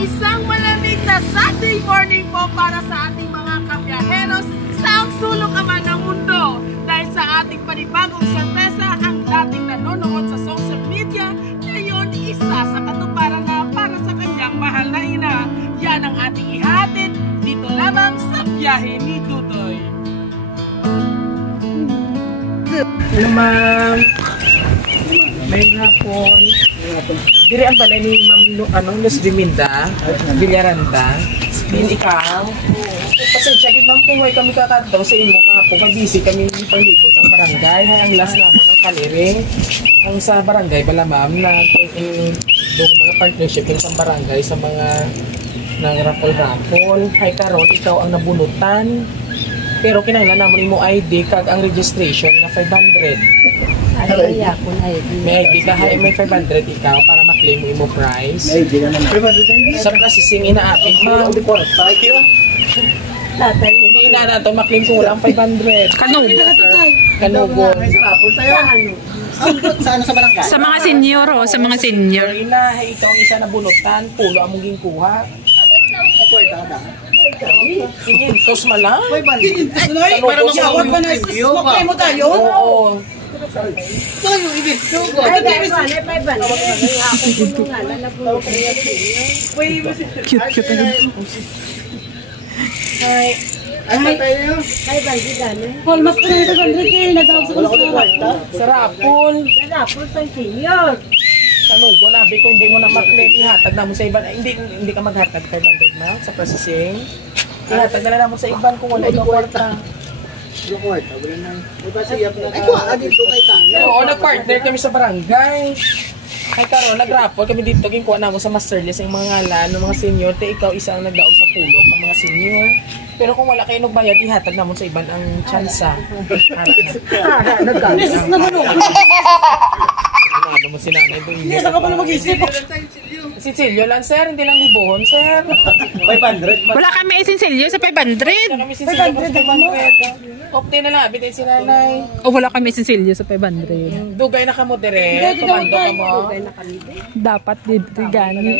Isang malamig na Sunday morning po para sa ating mga kabiyaheros sa sulok man ng mundo. Dahil sa ating panibagong sorpresa, ang dating nanonood sa social media, ngayon isa sa katuparan na para sa kanyang mahal na ina. Yan ang ating ihatid dito lamang sa biyahe ni Dudoy. Hello ma'am. May hapon. Diri ang balay ni Ma'am Luz Diminda, Villaranda. Din ikaw. Pasensya gid ma'am kung way kami kakadto sa imo kahapon. Kay busy kami palibot ang barangay. Hay ang last naman ng Kaliri. Ang sa barangay bala ma'am na yung mga partnership sa barangay sa mga nang raffle. Hay karon ikaw ang nabunutan. Pero kinahanglan namon imo ID kag ang registration na 500. Ay, ako na may ID ka, may 500 ikaw para ma-claim mo imo price. May ID naman. 500 sa processing inaapit mo. Hindi na nato ma-claim kung wala ang 500. Kanugo. Sa barangay? Sa mga senior o sa mga senior. Ina, ito ang isa na bunutan, pulo ang mong kuha. Tos malang. Para masyawag pa na smoke mo tayo? Oo. Tayo, ibig. Cute na. Ay. Mas pa na ito 100 kayo na daw Sa rapol. sa senior. Kanugo, nabi ko hindi mo na ma-claim, ihatag na mo sa iban. Hindi ka maghatag 500 na sa processing. Ihatag na lang mo sa iban kung wala ikaw kwarta. Oo, nag-partner kami sa barangay. Ay karon nag-raffle kami dito, ginkuha na mo sa master list yung mga ngalan ng mga senior. Te ikaw isa ang nagdaog sa pulok ng mga senior. Pero kung wala kayo nagbayad, ihatag na mo sa iban ang tsansa. Neses naman o. Ano mo si nanay doon? Hindi, saan ka pala mag-isip? Sinsilyo lang sir, hindi lang libohon sir. 500. Wala kami sinsilyo sa 500. Kami sinsilyo sa 500. Opte na lang, bitin si nanay. O wala kami sinsilyo sa 500. Dugay na ka mo dire, tumando ka mo. Dapat dito gani.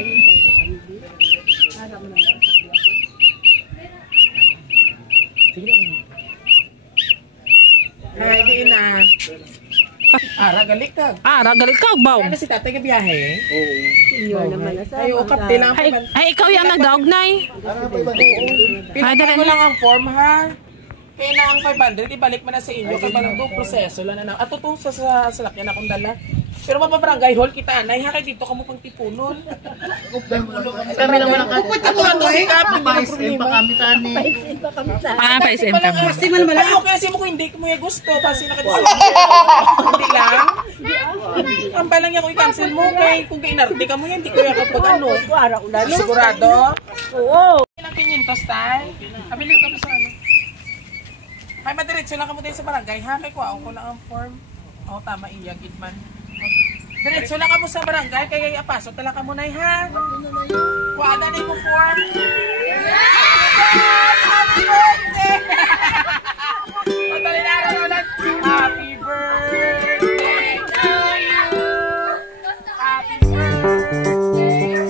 Ay, di na. Ragalik ka. Ragalit ka, baw. Ano si tatay ka biyahe? Oo. Ay, kapte lang. Ay, ikaw yung nagdaog na eh. Pinatay ko lang ang form ha. Kaya na ang 500, ibalik mo na sa inyo. Kaya parang doon proseso lang na. At totoo sa salakyan akong dala. Pero mapabarangay hall kita, anay ha, kaya dito ka mo pang tipunon. Kami lang walang Kapag ito si Kap, hindi na problema. Pa-SM kami. Ayaw kasi mo kung hindi mo yung gusto, kasi nakadisip. Hindi lang. Ang palang niya kung i-cancel mo, kaya kung kainarte ka mo yan, hindi ko yung kapag ano. Sigurado? Oo. Ilang 500 tayo? Abiliw ka pa sa ano? Ay, madiretso lang ka mo tayo sa barangay, ha? Kaya kuha ko lang ang form. Oo, tama, iya, Gidman. Diretso lang ka mo sa barangay, kaya iapasok tala ka mo na, ha? Kuha na mo form. Happy birthday! Matali na ulit. Happy birthday to you! Happy birthday!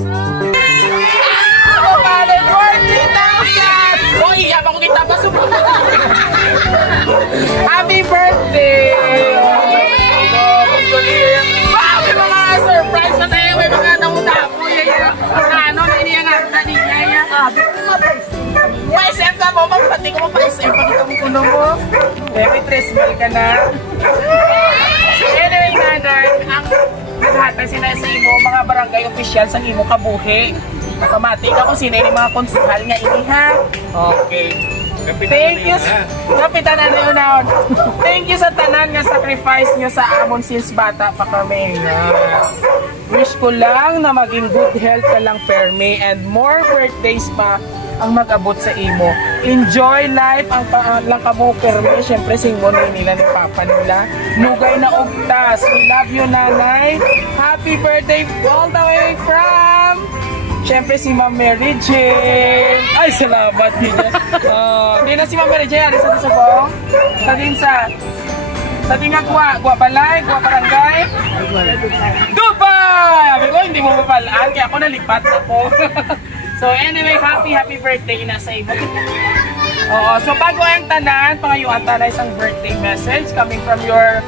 Happy birthday, Tausan! Oh, iya pa ko kita pa Happy birthday! May mga surprise na tayo, may mga namunapo yan. Ano, iniyangarta niya. Pa-SM ka mo, magpati ko mo pa-SM pag itong kuno mo. May 3 mil ka na. Anyway, nanay, ang naghatan sila sa imo, mga barangay official sa imo kabuhi. Pamati ka kung sino yung mga konsihal nga ini ha. Okay. Thank you, Kapitanan Leonard. Thank you sa tanan nga sacrifice nyo sa amon since bata pa kami. Wish ko lang na maging good health ka lang perme and more birthdays pa ang mag-abot sa imo. Enjoy life ang lang kamo perme. Siyempre singmonoy nila ni Papa nila. Nugay na ugtas. We love you, nanay. Happy birthday all the way from... Siyempre si Ma'am Mary Jane. Ay, salamat niya. Hindi na si Ma'am Mary Jane. Sa po? Sa tinga gwa balay, gwa barangay. Dubai! Sabi ko, hindi mo mapalaan. Kaya ako nalipat ako. So anyway, happy birthday na sa imo. Oo, so bago ang tanan, pangayuan ta na isang birthday message coming from your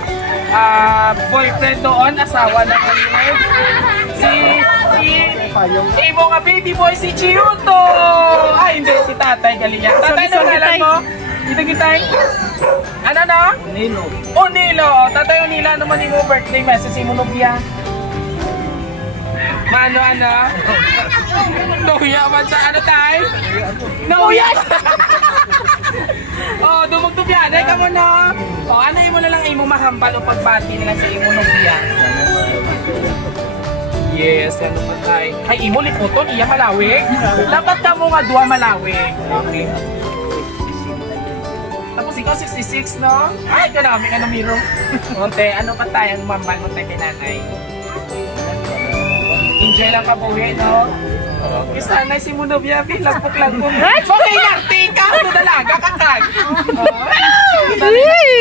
boyfriend doon, asawa na kanina. Si imo nga baby boy, si Chiyuto! Ay, hindi, si tatay galingan. Tatay na ngalan mo? Kita-kitay? Ano na? Nilo. Unilo! Tatay Unilo, ano man yung birthday message si Munubya? Mano, ano? Nuya man sa ano tayo? Nuya! Oh, dumugtubyan. Ay ka mo na. Oh, ano mo na lang imo mahambal o pagbati nila sa imo Nubya? Yes, ano pa tayo? Ay, imo liputon, iya Malawi. Dapat ka mo nga duwa Malawi. Okay. Tapos ikaw 66, no? Ay, kanami ka namiro. Monte, ano pa tayo ang mambal mo tayo kay nanay? Enjoy lang ka buwi, no? Isa na si Munubya, lagpok-lagpok. Okay, narti ka! Ito dalaga, kakag!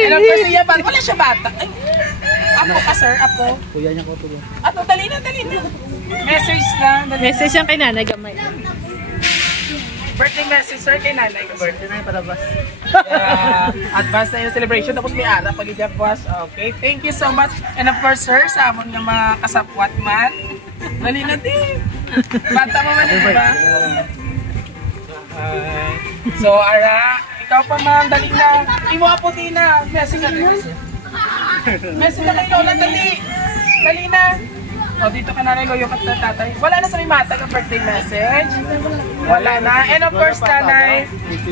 And of course, iya ba? Wala siya bata. Apo ka, sir? Apo? Kuya niya ko, tuya. Ato, dali na. Message lang. Message yung kay nanay gamay. Birthday message, sir, kay nanay. Birthday na yung palabas. Advance na yung celebration. Tapos may ara pag i-was. Okay, thank you so much. And of course, sir, sa amon nga mga kasapwat man. Dali na din. Bata mo man, di ba? So, ara, ikaw pa ma'am, dali na. Imo aputi na. Message na. Message na kay Lola, dali. Dali na. O, dito ka na rin, loyo ka sa tatay. Wala na sa may mata ng birthday message. Wala na. And of course, nanay,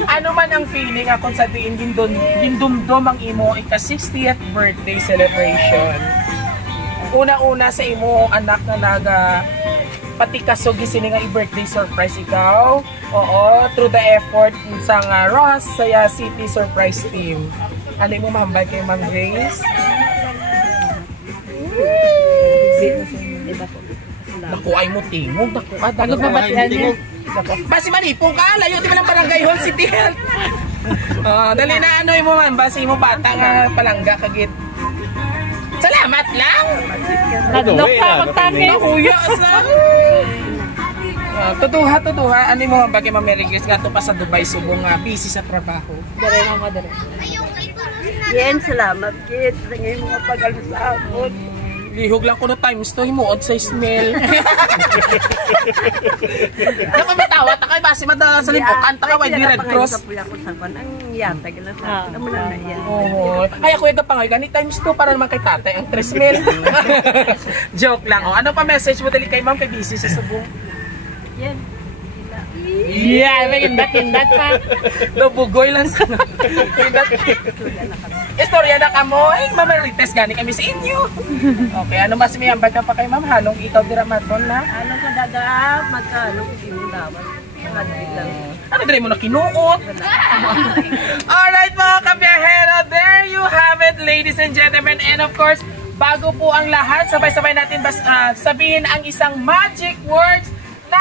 ano man ang feeling akong sa diin, gindumdum ang imo ika-60th birthday celebration. Una-una sa imo anak na naga pati kasugi sini nga i-birthday surprise ikaw. Oo, through the effort sa nga Ross Saya City Surprise Team. Ano mo mahambal kay Ma'am Grace? Naku, ay mo tingog. Naku, Ano pa ba yan? Basi manipong ka, layo di ba ng Barangay Hall City Health? Dali na ano mo man, basi mo bata nga palangga kagit. Salamat lang! Nadlok ka magtangis. Nakuya sa... Tuduha. Ano mo man bagay Ma'am Mary Grace nga to pa sa Dubai subong busy sa trabaho? Dere na mga dere. Yan, salamat, kid. Ngayon mga pag-alas sa akon. Lihog lang ko no times to, himuod sa smell. Naku, may tawa, takay basi mada sa limpokan, takay wide ni Red Cross. Ang yatag lang sa akin. Amo na yan. Oo. Ay, ako yung kapangoy, ganit times to para naman kay tatay, ang 3 mil. Joke lang. O, ano pa message mo dali kay ma'am, kay busy sa subong? Yan. Yeah, may indat pa. Nabugoy lang sa istorya na kamo, ay mamarites gani kami sa inyo. Okay, ano mas may ambag ka pa kay ma'am? Halong ikaw dira maton na? Ano ka daga, magkano hindi dapat. Magkano lang. Ano diri mo na kinuot? Alright mga kabiyahero, there you have it ladies and gentlemen. And of course, bago po ang lahat, sabay-sabay natin sabihin ang isang magic words na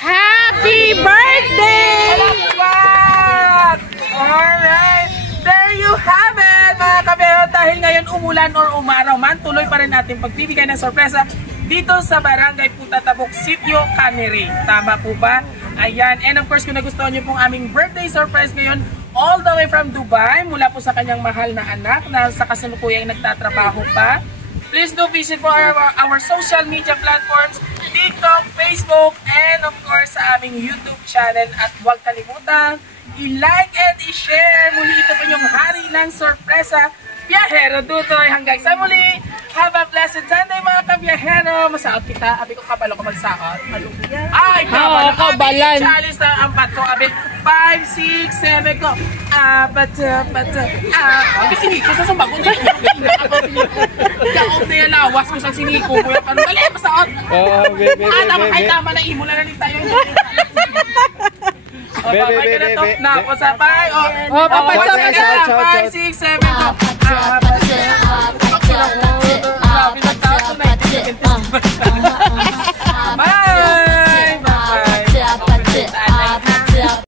Happy birthday! Salamat! Alright! There you have it, mga kabiyahero. Dahil ngayon umulan or umaraw man, tuloy pa rin natin pagbibigay ng sorpresa dito sa Barangay Putatabok, Sitio Canere. Tama po ba? Ayan. And of course, kung nagustuhan nyo pong aming birthday surprise ngayon, all the way from Dubai, mula po sa kanyang mahal na anak na sa kasalukuyang nagtatrabaho pa, please do visit po our social media platforms, TikTok, Facebook, and of course sa aming YouTube channel. At huwag kalimutan, i-like and i-share. Muli ito po yung hari ng sorpresa, Biyahero Dutoy. Hanggang sa muli, have a blessed Sunday mga kabiyahero. Masaot kita, abi ko kabalo ko magsaot. Ay, kabalo. kabalan. Abi, chalice na ang pato. Abi, 5, 6, 7 ko. Abi, siniko sa sumbagod. Kaot na yung lawas ko sa siniko ko. Dali, masaot. Tama na imo na rin tayo. Babay ka na to. Napasabay. Babay ka na. 5, 6, 7 ko. Grabe na tao.